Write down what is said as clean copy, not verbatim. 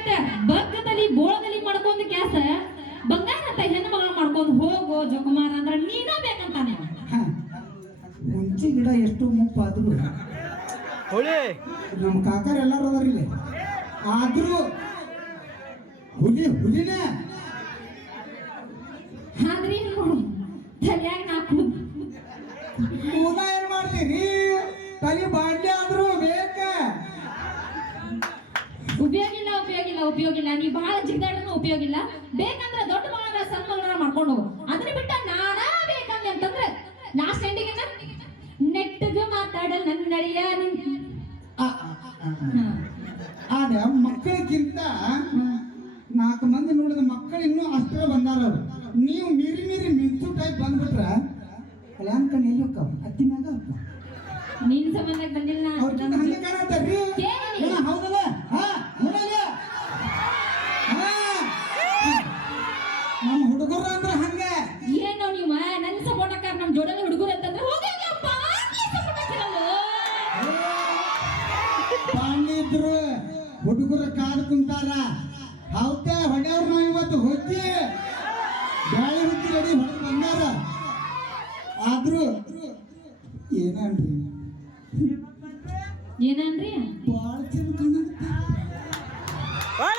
ಮತ್ತೆ ಬಗ್ಗದಲ್ಲಿ ಬೋಳದಲ್ಲಿ ಮಾಡ್ಕೊಂಡು ಕ್ಯಾಸ ಬಂಗಾರ ಅಂತ ಹೆಣ್ಣು ಮಗಳು ಮಾಡ್ಕೊಂಡು ಹೋಗೋ ಜೋಕುಮಾರ ಅಂದ್ರೆ ನೀನ ಬೇಕಂತಾನೆ. ಹುಂಚಿ ಗಿಡ ಎಷ್ಟು ಮುಪ್ಪಾದ್ರು ನಮ್ಮ ಕಾಕರ್ ಎಲ್ಲಾರು ಅದಾರಿಲ್ಲ ಆದ್ರೂ ಹುಲಿನೇ ಆದ್ರೆ ನೋಡು ತಲೆಯಾಗ ನಾಕು ಕೂದ ಏನ್ ಮಾಡ್ತೀರಿ ತಲೆ ಬಾಡ್ಲಿ ಆದ್ರೂ ಬೇಕ ಉಪಯೋಗ ಇಲ್ಲ ನೀ ಬಹಳ ಜಿಗ್ದಾಡನು ಉಪಯೋಗ ಇಲ್ಲ. ಬೇಕಂದ್ರೆ ದೊಡ್ಡ ಮಗಳ ಸಣ್ಣ ಮಗಳ ಮಾಡ್ಕೊಂಡು ಹೋಗು. ಅದನ್ನ ಬಿಟ್ಟ ನಾನಾ ಬೇಕಂದ್ರೆ ಅಂತಂದ್ರೆ ಲಾಸ್ಟ್ ಎಂಡಿಗೆ ನೆಟ್ಟಗ ಮಾತಾಡ ನನ್ನ ನಡಿಯ ಆದ ಮಕ್ಕಳಿಗಿಂತ 4 ಮಂದಿ ನೋಡಿದ ಮಕ್ಕಳು ಇನ್ನೂ ಅಷ್ಟೇ ಬಂದಾರ. ನೀವು ಮೀರಿ ಮಿಂಚು ಟೈಪ್ ಬಂದ್ಬಿಟ್ರ ಕಲ್ಯಾಣ ಕಣ್ಣು ಎಲ್ಲಿ ಹೋಗ್ತಾವ ಅತ್ತಿ ಮ್ಯಾಗ ಹೋಗ್ತಾವ. ನಿನ್ ಸಂಬಂಧ ಬಂದಿಲ್ಲ ಅವ್ರ ಹಂಗೆ ಕಾಣತ್ತಾರ್ರಿ. ಹೌದಲ್ಲ ನಮ್ಮ ಹುಡುಗರು ಅಂದ್ರೆ ಹಂಗೆ ಏನೋ ನೀವು ನನ್ನ ಸಪೋರ್ಟಕ್ಕಾರ ನಮ್ಮ ಜೋಡಲ್ಲಿ ಹುಡುಗರು ಅಂತಂದ್ರೆ ಪಾಂಡಿದ್ರು ಹುಡುಗರ ಕಾದು ಕುಂತಾರ. ಹೌದಾ ಹೊಡೆಯವ್ರು ನಾವು ಇವತ್ತು ಹೋಗಿ ಬ್ಯಾಳಿ ಹುಚ್ಚಿ ರೆಡಿ ಹೊಡೆದು ಬಂದಾರ. ಆದ್ರೂ ಏನನ್ರಿ ಏನನ್ರಿ ಬಾಳ ಚಂದ ಕಾಣ